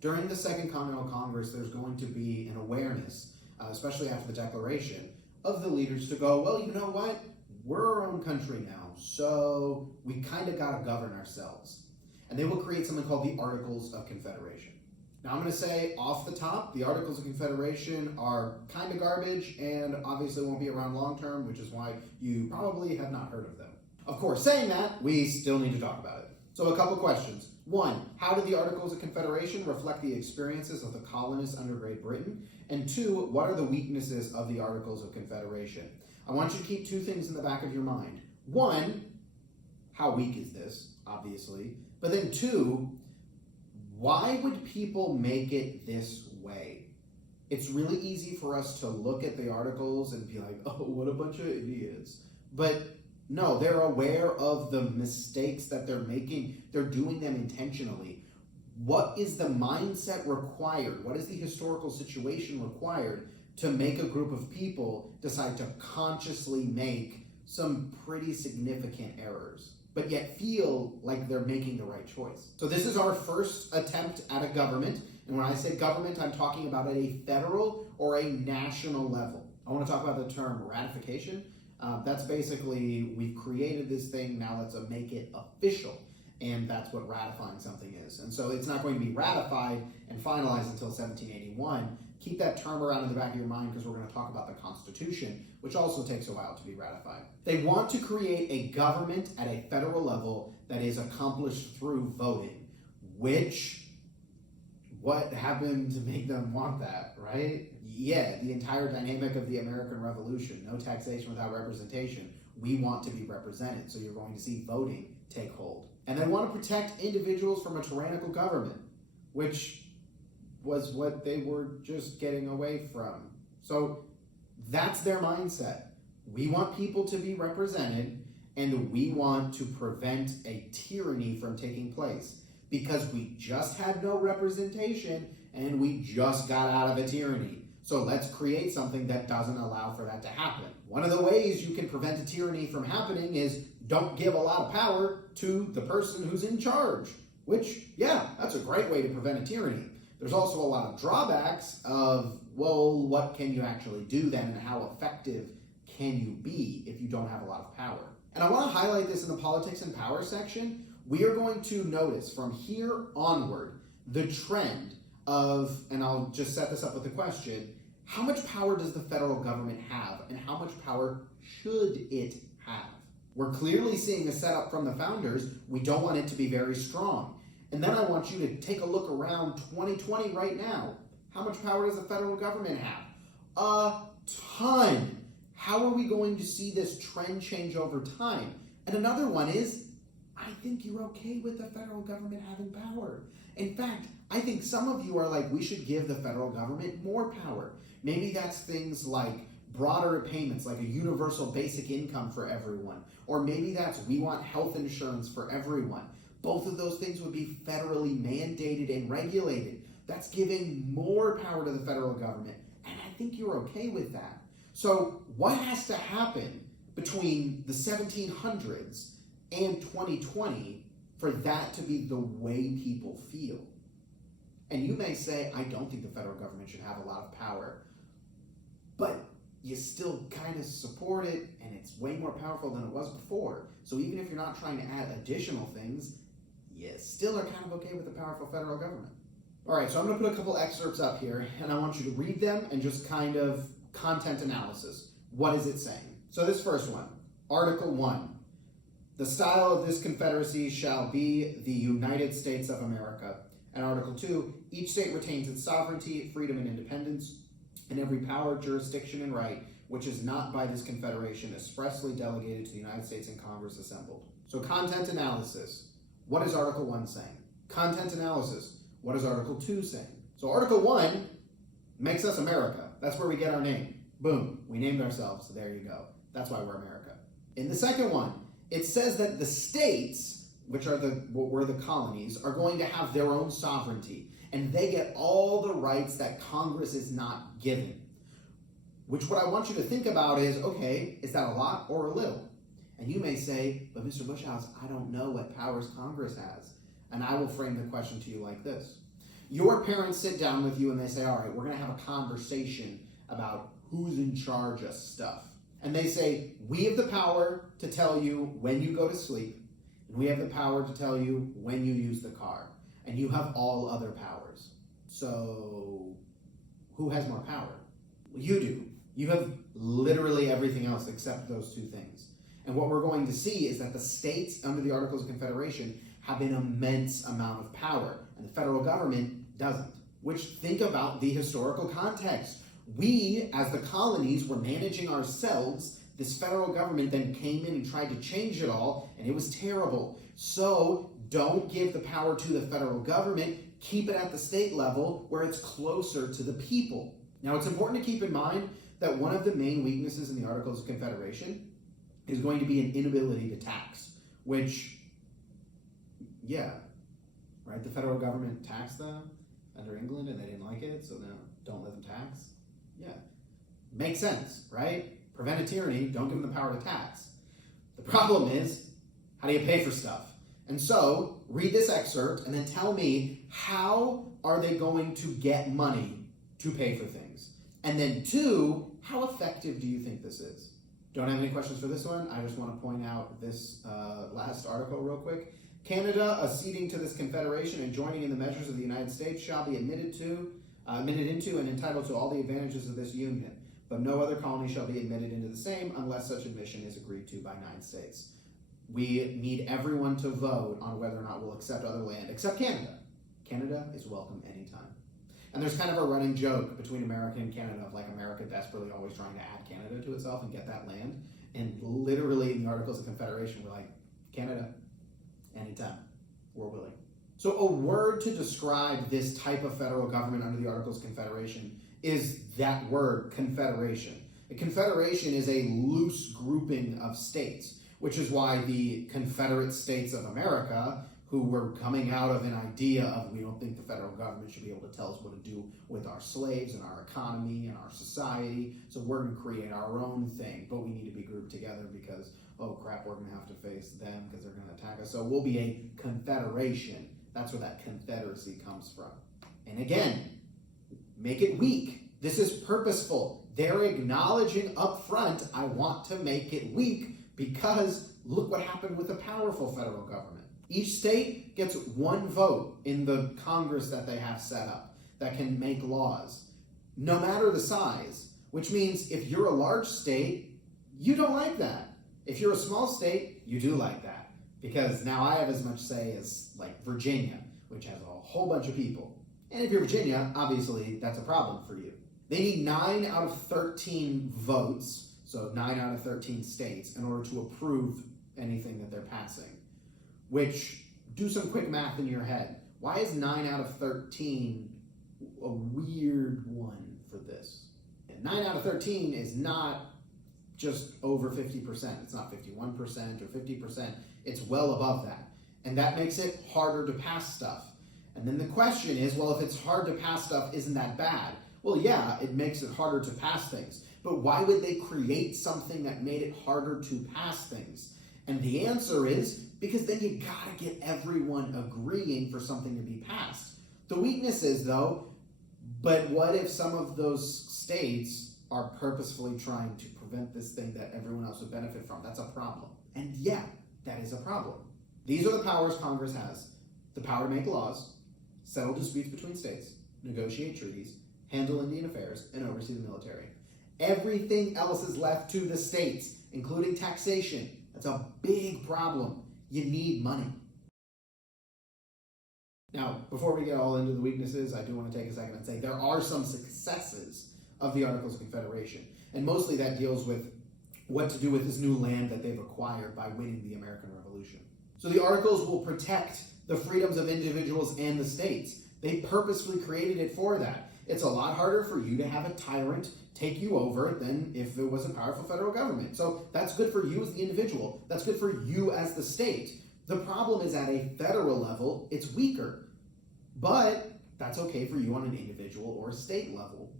During the Second Continental Congress, there's going to be an awareness, especially after the Declaration, of the leaders to go, well, you know what? We're our own country now, so we kind of got to govern ourselves. And they will create something called the Articles of Confederation. Now, I'm going to say off the top, the Articles of Confederation are kind of garbage and obviously won't be around long term, which is why you probably have not heard of them. Of course, saying that, we still need to talk about it. So a couple questions. One, how did the Articles of Confederation reflect the experiences of the colonists under Great Britain? And two, what are the weaknesses of the Articles of Confederation? I want you to keep two things in the back of your mind. One, how weak is this, obviously? But then two, why would people make it this way? It's really easy for us to look at the articles and be like, oh, what a bunch of idiots. But no, they're aware of the mistakes that they're making. They're doing them intentionally. What is the mindset required? What is the historical situation required to make a group of people decide to consciously make some pretty significant errors, but yet feel like they're making the right choice? So this is our first attempt at a government. And when I say government, I'm talking about at a federal or a national level. I want to talk about the term ratification. That's basically, we've created this thing, now let's make it official. And that's what ratifying something is. And so it's not going to be ratified and finalized until 1781. Keep that term around in the back of your mind because we're going to talk about the Constitution, which also takes a while to be ratified. They want to create a government at a federal level that is accomplished through voting, which, what happened to make them want that, right? Yeah, the entire dynamic of the American Revolution, no taxation without representation. We want to be represented, so you're going to see voting take hold. And they want to protect individuals from a tyrannical government, which was what they were just getting away from. So that's their mindset. We want people to be represented, and we want to prevent a tyranny from taking place because we just had no representation and we just got out of a tyranny. So let's create something that doesn't allow for that to happen. One of the ways you can prevent a tyranny from happening is don't give a lot of power to the person who's in charge, which, yeah, that's a great way to prevent a tyranny. There's also a lot of drawbacks of, well, what can you actually do then and how effective can you be if you don't have a lot of power? And I want to highlight this in the politics and power section. We are going to notice from here onward the trend of, and I'll just set this up with a question, how much power does the federal government have and how much power should it have? We're clearly seeing a setup from the founders. We don't want it to be very strong. And then I want you to take a look around 2020 right now. How much power does the federal government have? A ton. How are we going to see this trend change over time? And another one is, I think you're okay with the federal government having power. In fact, I think some of you are like, we should give the federal government more power. Maybe that's things like broader payments, like a universal basic income for everyone. Or maybe that's we want health insurance for everyone. Both of those things would be federally mandated and regulated. That's giving more power to the federal government. And I think you're okay with that. So what has to happen between the 1700s and 2020 for that to be the way people feel? And you may say, I don't think the federal government should have a lot of power, but you still kind of support it and it's way more powerful than it was before. So even if you're not trying to add additional things, you still are kind of okay with the powerful federal government. All right, so I'm going to put a couple excerpts up here and I want you to read them and just kind of content analysis. What is it saying? So this first one, Article 1. The style of this confederacy shall be the United States of America. And Article 2, each state retains its sovereignty, freedom, and independence, and every power, jurisdiction, and right, which is not by this confederation expressly delegated to the United States and Congress assembled. So content analysis. What is Article 1 saying? Content analysis. What is Article 2 saying? So Article 1 makes us America. That's where we get our name. Boom. We named ourselves. So there you go. That's why we're America. In the second one, it says that the states, which are what were the colonies, are going to have their own sovereignty. And they get all the rights that Congress is not given. Which what I want you to think about is, okay, is that a lot or a little? And you may say, but Mr. Bushhouse, I don't know what powers Congress has. And I will frame the question to you like this. Your parents sit down with you and they say, all right, we're going to have a conversation about who's in charge of stuff. And they say, we have the power to tell you when you go to sleep, and we have the power to tell you when you use the car, and you have all other powers. So who has more power? Well, you do. You have literally everything else except those two things. And what we're going to see is that the states under the Articles of Confederation have an immense amount of power, and the federal government doesn't. Which, think about the historical context. We, as the colonies, were managing ourselves. This federal government then came in and tried to change it all, and it was terrible. So don't give the power to the federal government. Keep it at the state level where it's closer to the people. Now, it's important to keep in mind that one of the main weaknesses in the Articles of Confederation is going to be an inability to tax, which, yeah, right? The federal government taxed them under England and they didn't like it, so now don't let them tax. Yeah, makes sense, right? Prevent a tyranny, don't give them the power to tax. The problem is, how do you pay for stuff? And so, read this excerpt and then tell me, how are they going to get money to pay for things? And then two, how effective do you think this is? Don't have any questions for this one. I just want to point out this last article real quick. Canada, acceding to this confederation and joining in the measures of the United States, shall be admitted into and entitled to all the advantages of this union, but no other colony shall be admitted into the same unless such admission is agreed to by 9 states. We need everyone to vote on whether or not we'll accept other land, except Canada. Canada is welcome anytime. And there's kind of a running joke between America and Canada of like America desperately always trying to add Canada to itself and get that land. And literally in the Articles of Confederation, we're like, Canada, anytime, we're willing. So a word to describe this type of federal government under the Articles of Confederation is that word, confederation. A confederation is a loose grouping of states, which is why the Confederate States of America, who were coming out of an idea of we don't think the federal government should be able to tell us what to do with our slaves and our economy and our society, so we're going to create our own thing, but we need to be grouped together because, oh crap, we're going to have to face them because they're going to attack us. So we'll be a confederation. That's where that confederacy comes from. And again, make it weak. This is purposeful. They're acknowledging up front, I want to make it weak because look what happened with a powerful federal government. Each state gets one vote in the Congress that they have set up that can make laws, no matter the size, which means if you're a large state, you don't like that. If you're a small state, you do like that. Because now I have as much say as like Virginia, which has a whole bunch of people. And if you're Virginia, obviously that's a problem for you. They need 9 out of 13 votes, so 9 out of 13 states, in order to approve anything that they're passing. Which, do some quick math in your head. Why is 9 out of 13 a weird one for this? And 9 out of 13 is not just over 50%. It's not 51% or 50%. It's well above that. And that makes it harder to pass stuff. And then the question is, well, if it's hard to pass stuff, isn't that bad? Well, yeah, it makes it harder to pass things. But why would they create something that made it harder to pass things? And the answer is, because then you gotta get everyone agreeing for something to be passed. The weakness is, though, but what if some of those states are purposefully trying to prevent this thing that everyone else would benefit from? That's a problem. And yeah, that is a problem. These are the powers Congress has. The power to make laws, settle disputes between states, negotiate treaties, handle Indian affairs, and oversee the military. Everything else is left to the states, including taxation. That's a big problem. You need money. Now, before we get all into the weaknesses, I do want to take a second and say there are some successes of the Articles of Confederation. And mostly that deals with what to do with this new land that they've acquired by winning the American Revolution. So the Articles will protect the freedoms of individuals and the states. They purposefully created it for that. It's a lot harder for you to have a tyrant take you over than if it was a powerful federal government. So that's good for you as the individual. That's good for you as the state. The problem is at a federal level, it's weaker. But that's okay for you on an individual or state level,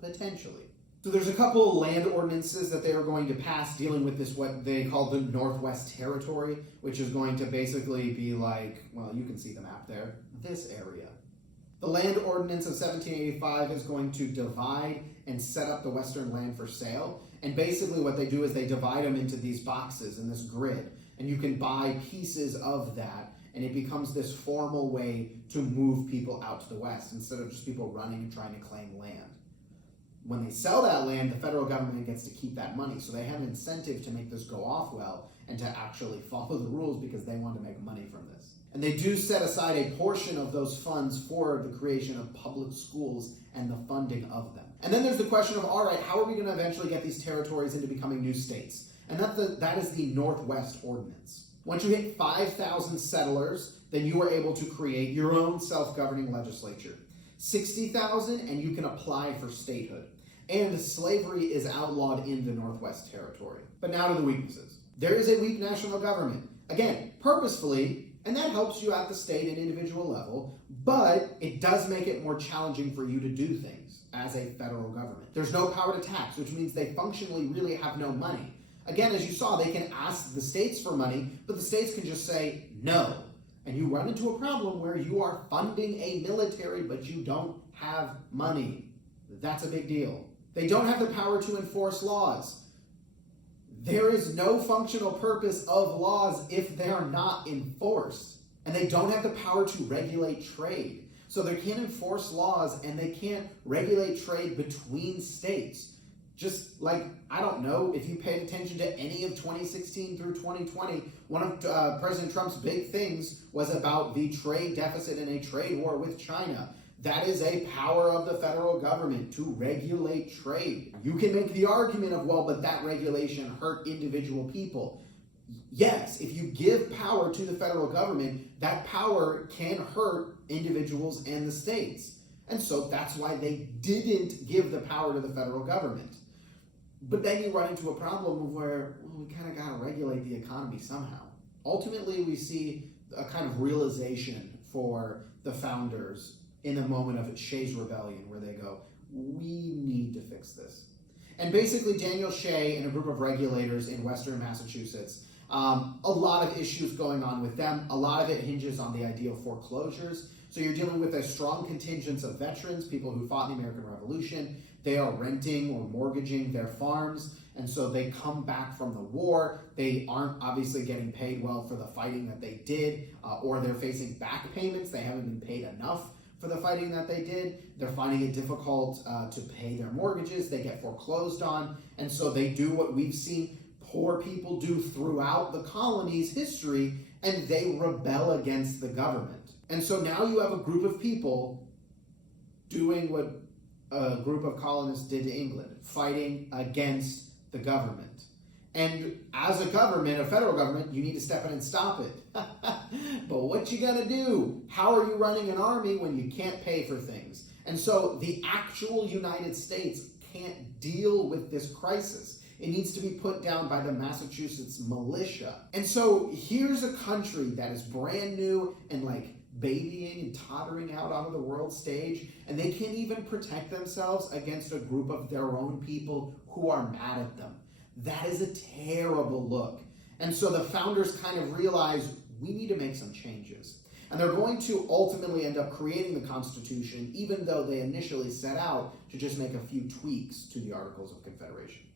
potentially. So there's a couple land ordinances that they are going to pass dealing with this, what they call the Northwest Territory, which is going to basically be like, well, you can see the map there, this area. The Land Ordinance of 1785 is going to divide and set up the Western land for sale. And basically what they do is they divide them into these boxes in this grid. And you can buy pieces of that, and it becomes this formal way to move people out to the West instead of just people running and trying to claim land. When they sell that land, the federal government gets to keep that money. So they have an incentive to make this go off well and to actually follow the rules because they want to make money from this. And they do set aside a portion of those funds for the creation of public schools and the funding of them. And then there's the question of, all right, how are we going to eventually get these territories into becoming new states? And that is the Northwest Ordinance. Once you hit 5,000 settlers, then you are able to create your own self-governing legislature. 60,000 and you can apply for statehood. And slavery is outlawed in the Northwest Territory. But now to the weaknesses. There is a weak national government. Again, purposefully, and that helps you at the state and individual level, but it does make it more challenging for you to do things as a federal government. There's no power to tax, which means they functionally really have no money. Again, as you saw, they can ask the states for money, but the states can just say no. And you run into a problem where you are funding a military, but you don't have money. That's a big deal. They don't have the power to enforce laws. There is no functional purpose of laws if they are not enforced. And they don't have the power to regulate trade. So they can't enforce laws and they can't regulate trade between states. Just like, I don't know, if you paid attention to any of 2016 through 2020, one of President Trump's big things was about the trade deficit and a trade war with China. That is a power of the federal government to regulate trade. You can make the argument of, well, but that regulation hurt individual people. Yes, if you give power to the federal government, that power can hurt individuals and the states. And so that's why they didn't give the power to the federal government. But then you run into a problem where, well, we kind of got to regulate the economy somehow. Ultimately, we see a kind of realization for the founders in the moment of Shays' Rebellion, where they go, we need to fix this. And basically, Daniel Shay and a group of regulators in Western Massachusetts, a lot of issues going on with them. A lot of it hinges on the idea of foreclosures. So you're dealing with a strong contingent of veterans, people who fought in the American Revolution. They are renting or mortgaging their farms, and so they come back from the war. They aren't obviously getting paid well for the fighting that they did, or they're facing back payments. They haven't been paid enough for the fighting that they did. They're finding it difficult to pay their mortgages. They get foreclosed on, and so they do what we've seen poor people do throughout the colony's history, and they rebel against the government. And so now you have a group of people doing what a group of colonists did to England, fighting against the government. And as a government, a federal government, you need to step in and stop it. But what you gonna do? How are you running an army when you can't pay for things? And so the actual United States can't deal with this crisis. It needs to be put down by the Massachusetts militia. And so here's a country that is brand new and like babying and tottering out onto the world stage, and they can't even protect themselves against a group of their own people who are mad at them. That is a terrible look. And so the founders kind of realize we need to make some changes. And they're going to ultimately end up creating the Constitution, even though they initially set out to just make a few tweaks to the Articles of Confederation.